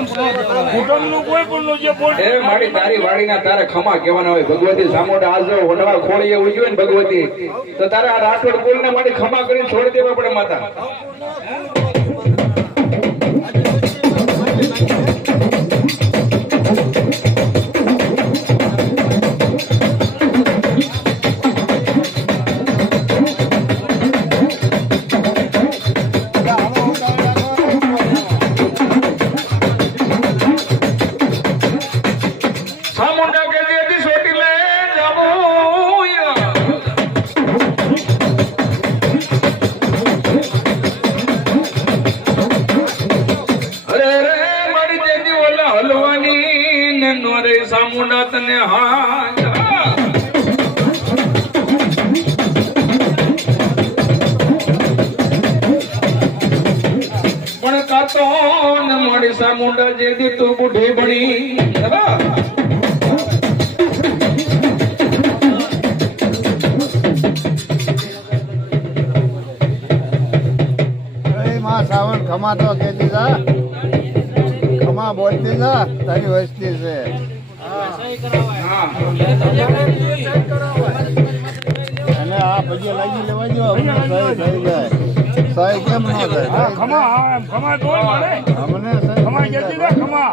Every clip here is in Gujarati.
કુટુંબનું કોઈ પણ જે બોલ એ મારી તારી વાડીના તારે ખમા કહેવાના હોય. ભગવતી સામોડા આજો વનવા ખોળીએ ઉજવે ને ભગવતી. તો તારે આ રાઠોડ કુલને મારી ખમા કરીને છોડી દેવા પડે માતા. ને નોરે સામુંડા સામુંડા જેથી તું બુઢી બની માં શ્રાવણ ખમા તો કેતી જા બોલતી ના તારી વસ્તી છે. અને આ પછી લાગી લેવા જો સહી થઈ જાય. સહી કેમ ન થાય? ખમા ખમા તો અમને ખમા જતી. ને ખમા.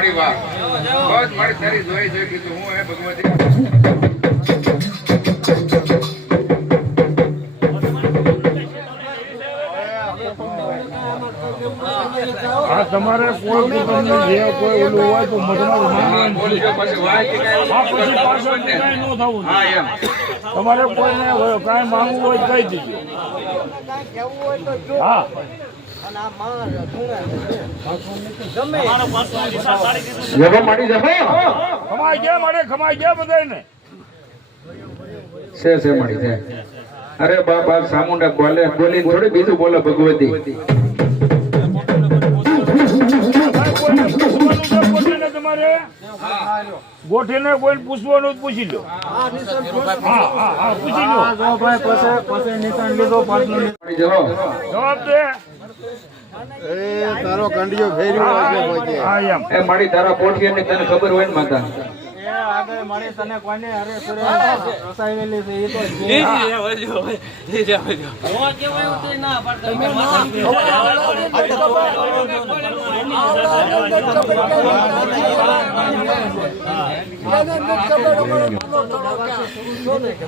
વાહ મળી વાહ બસ મારી તારી જોઈ જોઈ કીધું હું હે ભગવતી. આ તમારે કોઈ તમને જે કોઈ ઓલું હોય તો. એમ. તમારે કોઈને કાંઈ માંગવું હોય કહી દીજો. હા. અરે બા બા સામુંડા બોલે બોલી થોડી બીજું બોલે ભગવતી. ગોઠીને તમારે? ગોઠીને કોઈને પૂછવાનું જ પૂછી લો હા હા હા પૂછી લો મળી જવાબ દે એ તારો કંડિયો ફેર્યો એ મારી તારા પોઠિયાની તને ખબર હોય ને માતા?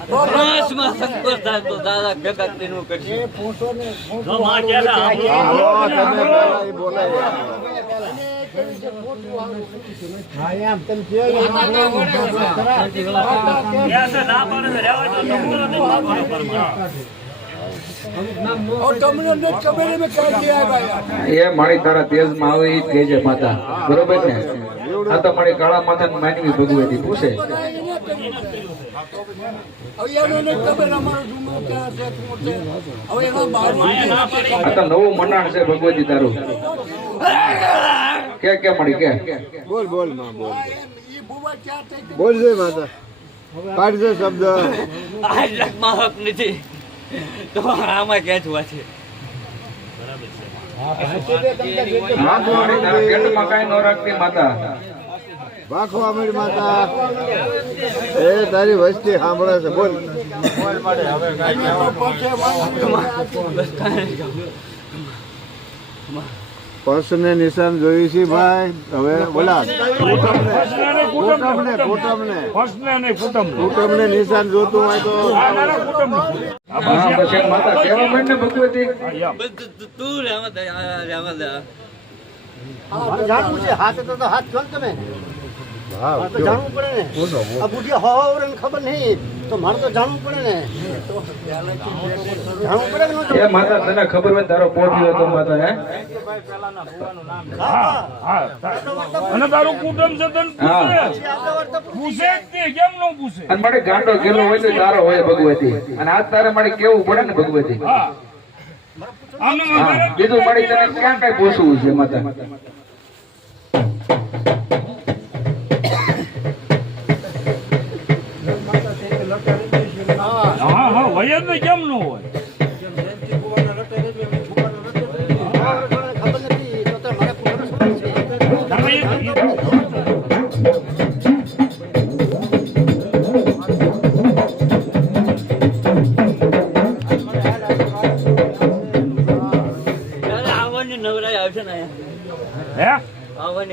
માસમાં સંકોચ થાય તો દાદા ભેગા થઈને હું કરીશ. હા, તમે પહેલા ઈ બોલાય. એ મારી તારા તેજમાં આવે એ જ માતા. બરોબર ને? આ તો મારી કાળા માતા માનવી ભગવતી, પૂછે? આ તો નવું મંડાણ છે ભગવતી તારું. કે કે મળી કે? બોલ બોલમાં બોલ. બોલ છે માતા. કાઢ છે શબ્દ. આ જગમાં હક નથી. તો આમાં ક્યાં જોવા છે? હા બોલ કાંઈ ન માતા. વાખો અમીર માતા. એ તારી વસ્તી સાંભળે છે બોલ. બોલ હવે કાંઈ પર્સને નિશાન જોયું છે ભાઈ? હવે બોલા કુટુંબને કુટુંબને કુટુંબને કુટુંબને. નિશાન જોતું હોય તો તું- હાથે તો તો હાથ જો ને તમે. હા મારે તો જાણવું પડે ને. આ બુઢિયા હવા વગર ખબર નહીં. તો મારે તો જાણવું પડે ને. જાણવું પડે કે એ માતા તને ખબર હોય તારો પોઠ્યો હતો માતા હે? હા, હા. અને તારું કુટુંબ છે તને પૂછે પૂછે કેમ ન પૂછે? અને મારે ગાંડો ગેલો હોય તો તારો હોય ભગવતી. અને આજ તારે મારે કેવું પડે ને ભગવતી? બીજું મારી તને ક્યાં કઈ પૂછવું છે માતા?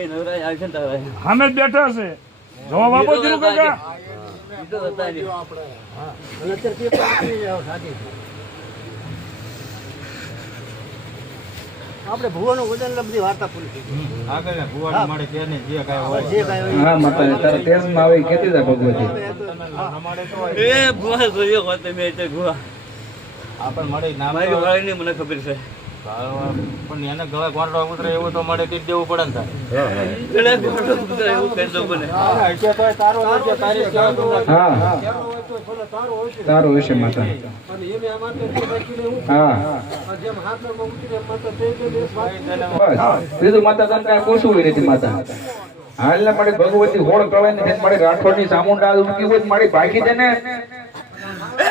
નવરાઈ આવશે ને તારે. હોય અમે બેઠા છે. જવાબ આપો ધીરુ કાકા આપણે ભુવાનું વજન બધી વાર્તા પૂરી થઈ ગઈ. આગળ ભુવાને મળે કે નહીં જે કાય હોય. જે કાંઈ હોય. હા માતા તારા તેજમાં આવે કેતી જા ભગવતી. એ ભુવા જોયો હોત તે ભુવા. આપણ મળે નામ મારી વાળીની મને ખબર છે. પણ એને ગળા ગોંડો ઉતરે એવું તો મળે તે દેવું પડે ને ગોળો એવું દો તારો તારી હા તારું હશે માતા. હા બસ. બીજું માતા તને કાંઈ પૂછવું હોય નથી માતા. હાલને મારી ભગવતી હોળ કળે ને મારી રાઠોડની ચામુંડા ઉગી હોય મારી ભાગી દે ને. એ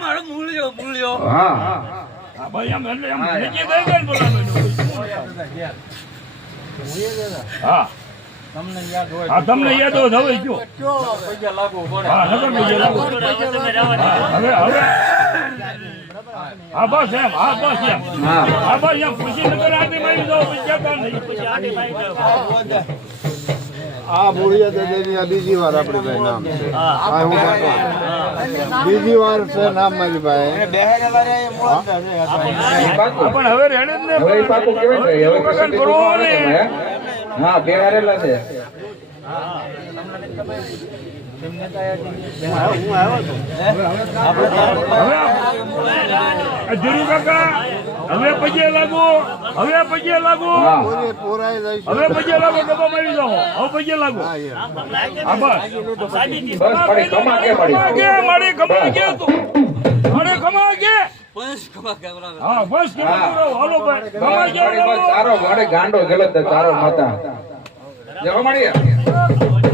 મારો મૂળ્યો મૂળ્યો. હા. હા, તમને યાદ હોય હા તમને યાદ હોય હવે કયો પૈસા લાગુ પડે. હા નગર લાગો. હવે હવે. હા બસ એમ હા બસ એમ. હા. બસ એમ. ખુશી નગર આટી મારી દો પછી જતા નહીં પછી આટી મારી દો આ મૂળિયા દાદાની આ બીજી વાર આપણે ભાઈ નામ છે આ હું કાકા. બીજી વાર છે નામ મારી ભાઈ. પણ હવે રેડે જ ને હવે પાકું કેવાય ને હવે ભરવો કહેવું ને. હે? હા બે હારેલા છે હું હવે કાકા પગે લાગો હવે પગે લાગો. હવે પગે લાગો ડબ્બા મારી જાઓ. હવે પગે લાગો. મારી કે તું. મારી કે. હા બસ હાલો ભાઈ. ગાડે ગલત તારો માતા. જવા મળી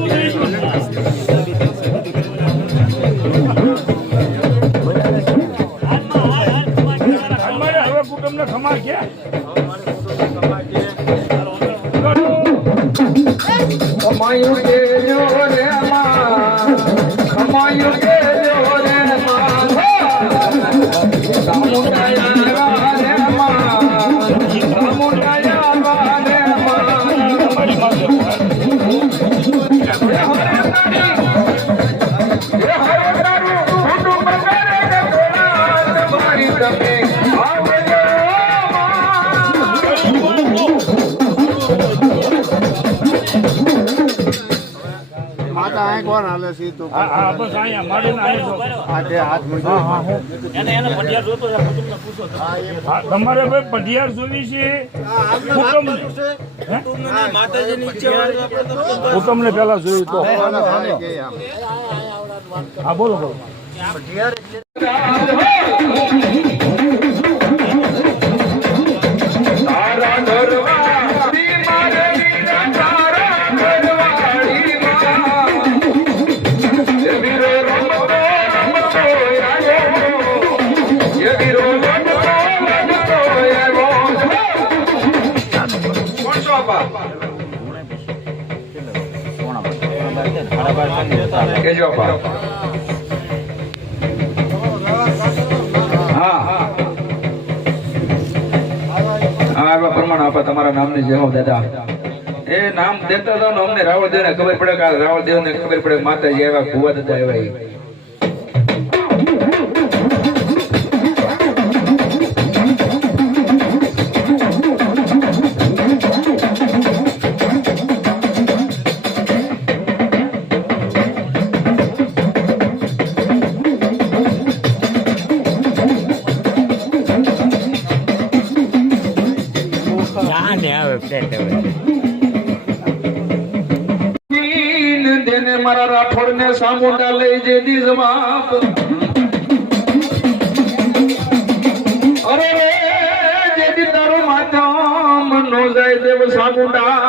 ઈ તું તમારે ભાઈ પઢિયાર જોવી છે કુટુંબને પેલા જોયું તો હા બોલો બોલો કેજો હા. હા એવા પ્રમાણ આપા તમારા નામની જય હો દાદા. એ નામ દેતા હતા ને અમને રાવળ દેવને ખબર પડે કે રાવળ દેવ ને ખબર પડે માતાજી આવ્યા, ભુવા દાદા આવ્યા સામુંડા જવાબ અરે રે જે તારો માતા માધ્યમ નો જાય દેવ સામુંડા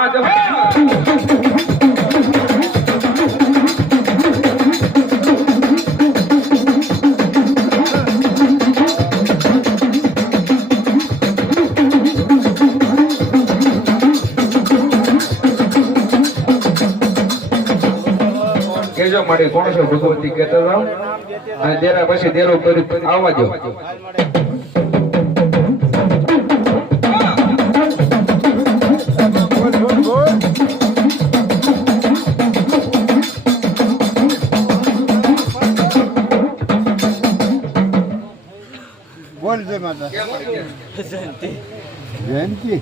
કેજો મારી કોણ છે ભગવતી કહેતા જાવ અને દેરા પછી દેરો કરી આવવા દો બોલ જય માતા જયંતિ. જયંતિ.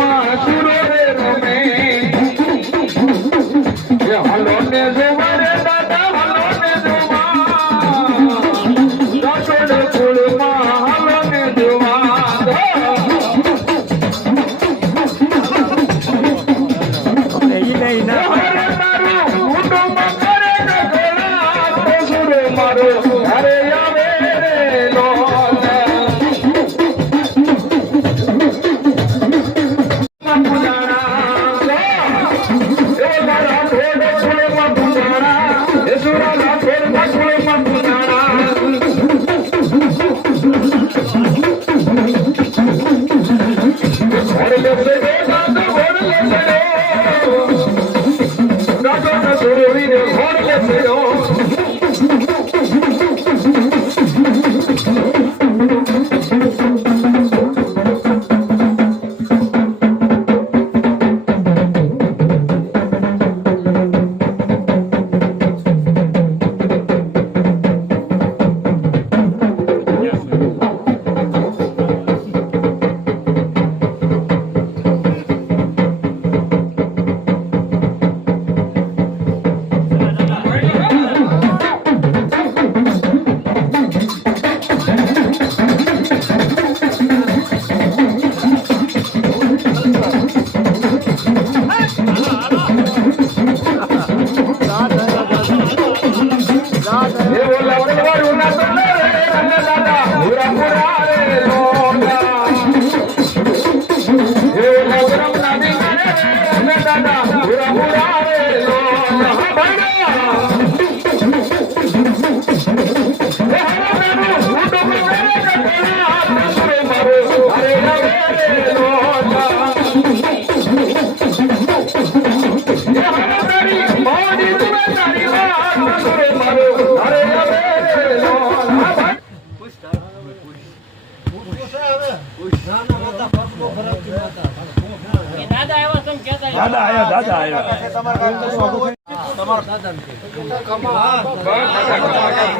મારો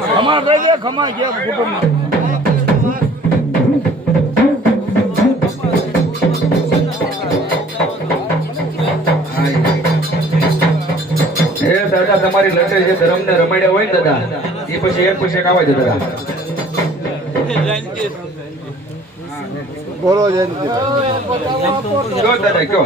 ખમા દઈ દે ખમા કે કુટુંબ દાદા તમારી લડે જે ધર્મ ને રમાડ્યા હોય ને દાદા એ પછી એક પછી આવા દે દાદા. બોલો જયંતિ કયો દાદા કયો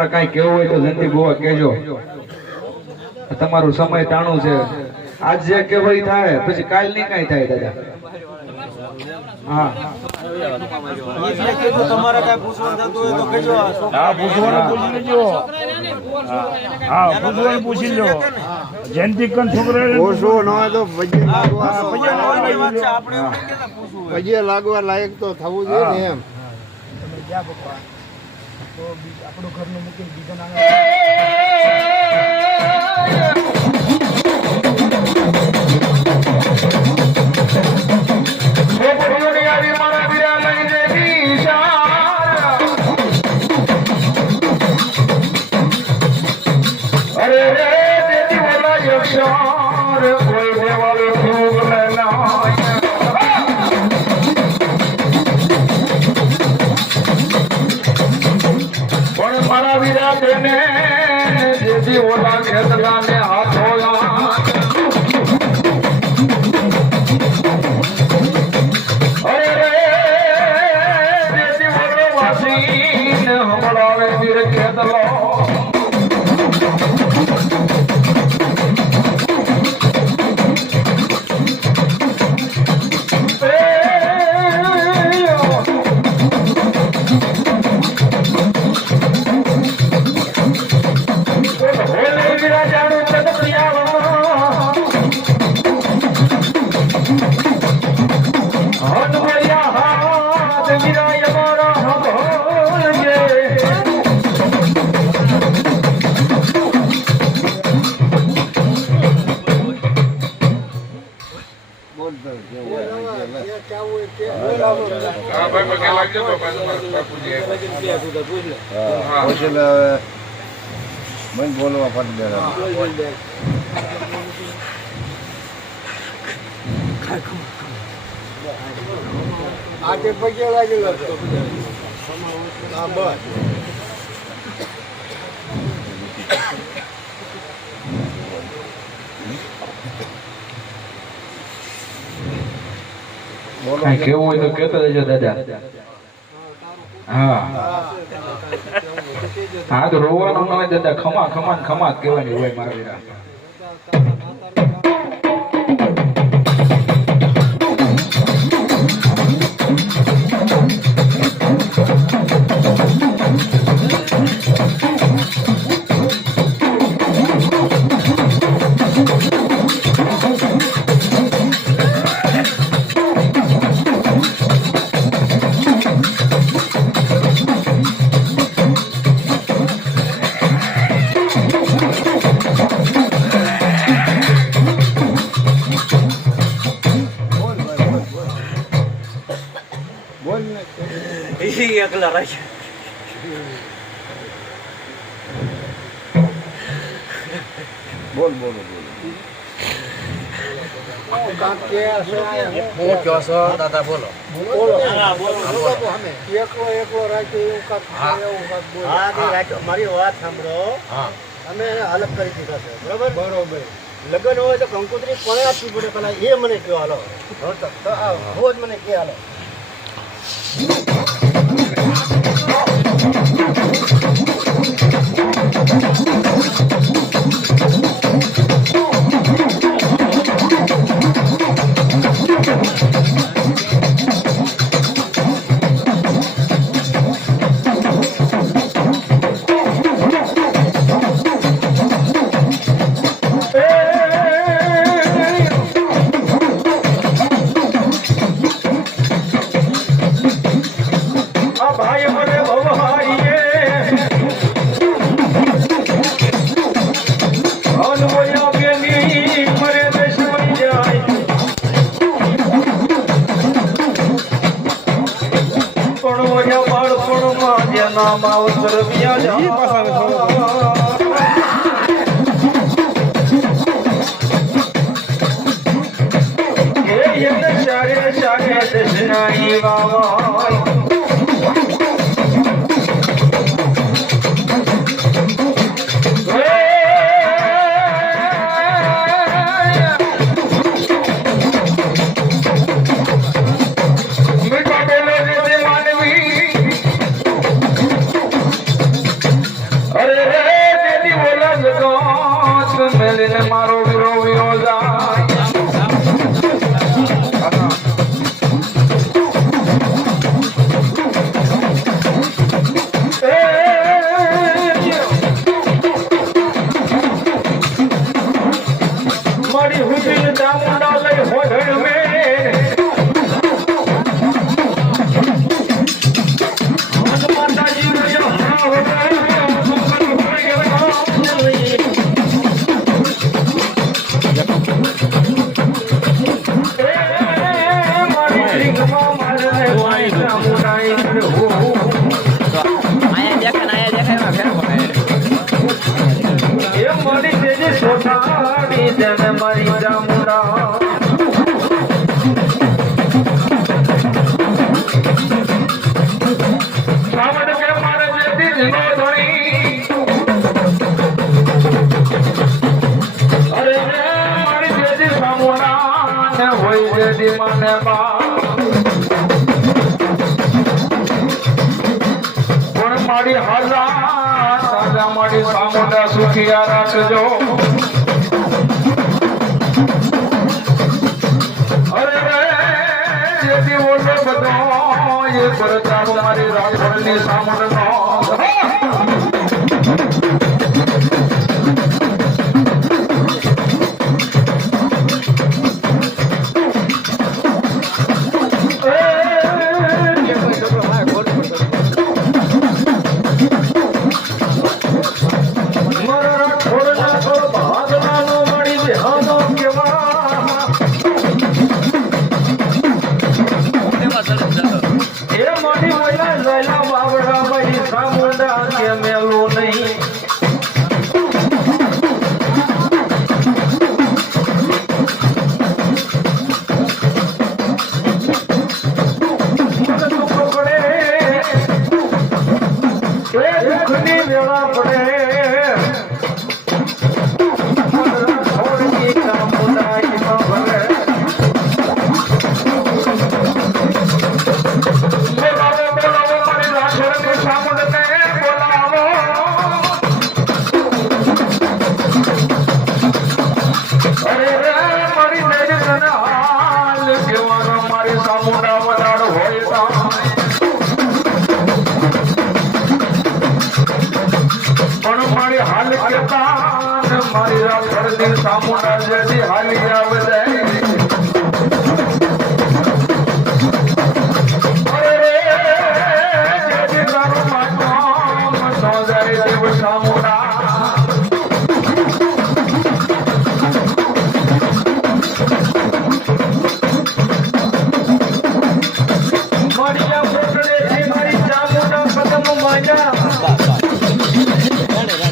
તમારે કાંઈ કેવું હોય તો જલ્દી ગોવા કહેજો. તમારું સમય તાણું છે. આજ જે કેવાય થાય પછી કાલ નહીં કાંઈ થાય દાદા? હા. પૂછી લો જયંતિ કન છોકરા ઓછો ન હોય તો ભજીએ લાગવા લાગવા લાયક તો થવું જોઈએ ને એમ. અરે આજે પગે લાગેલો કેવું હોય તો કેતો રહેજો દાદા. હા. હા, તો રોવાનું ન હોય દાદા. ખમા ખમા ખમા જ કહેવાની હોય મારા. એકલા raya. બોલ બોલો બોલો એકલો એકલો રાખ્યો એવું કાંક એવું કાંક બોલો. હા તે રાખ્યો. મારી વાત સાંભળો અમે એને અલગ કરી દીધા છે બરોબર બરોબર લગ્ન હોય તો કંકોત્રી કોને આપવી પડે પેલા એ મને કહો હાલો તો આ રોજ મને કે હાલો Thank you. નામાં ઉતરવ્યા જા શારે શારે દશનાઈ વાવાય મને પણ મારી હજાર દાદા મારી સામુદા સુખિયા રાખજો અરે જેથી ઓછો બધો, એ પરતા મારી રાખવાની સામુદનો ચામુંડા જેથી હાલી આવે